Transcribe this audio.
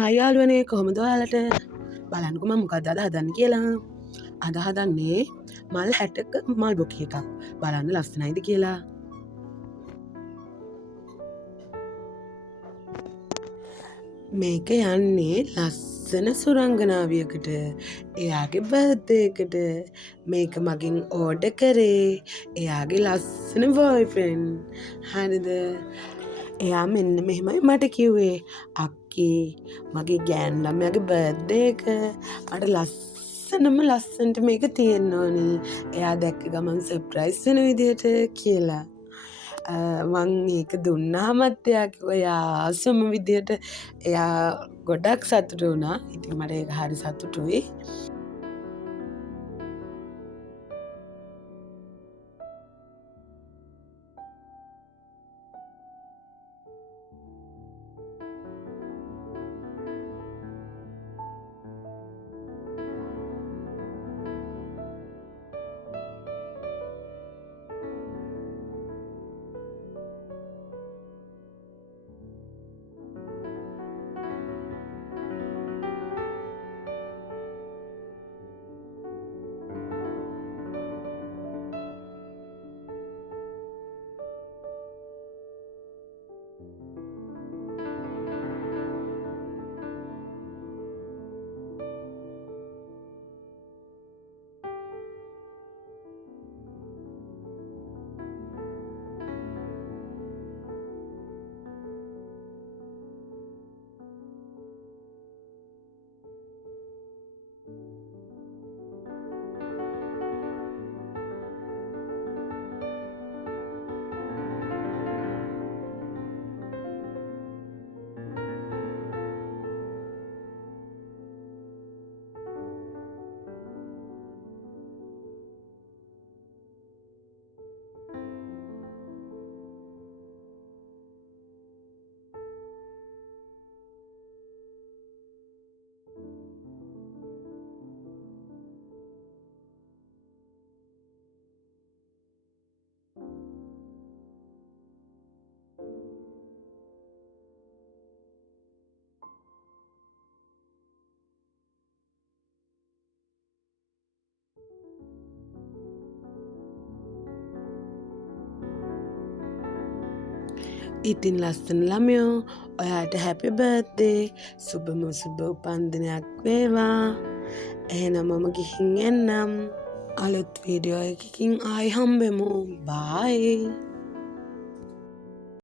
Hi යාළුවනේ කොහොමද ඔයාලට බලන්නකෝ මම මොකක්ද අද හදන්න කියලා. අද හදන්නේ මල් 60ක මල් බොකි එකක්. බලන්න ලස්සනයිද කියලා. මේක යන්නේ ලස්සන සුරංගනාවියකට. එයාගේ බර්ත්ඩේ එකට. මේක මගෙන් ඕඩර් කරේ එයාගේ ලස්සන බොයිෆ්‍රෙන්ඩ්. හරිද? එයා මෙන්න මෙහෙමයි මට කිව්වේ. අක්කේ මගේ ගෑනු ළමයාගේ බර්ත්ඩේ එක මට ලස්සනට මේක තියෙන්න ඕනි. එයා දැක්ක ගමන් සර්ප්‍රයිස් වෙන විදිහට කියලා. මං ඒක දුන්නාමත් එයා කිව්වා යාසම විදිහට එයා ගොඩක් සතුටු වුණා. ඉතින් මට ඒක හරි සතුටුයි. ඉතින් ලස්සන ළමයෝ ඔයාට හැපි බර්ත්ඩේ සුබම සුබ උපන්දිනයක් වේවා. එහෙනම් මම ගිහින් එන්නම්. අලුත් වීඩියෝ එකකින් ආයි හම්බෙමු. බයි.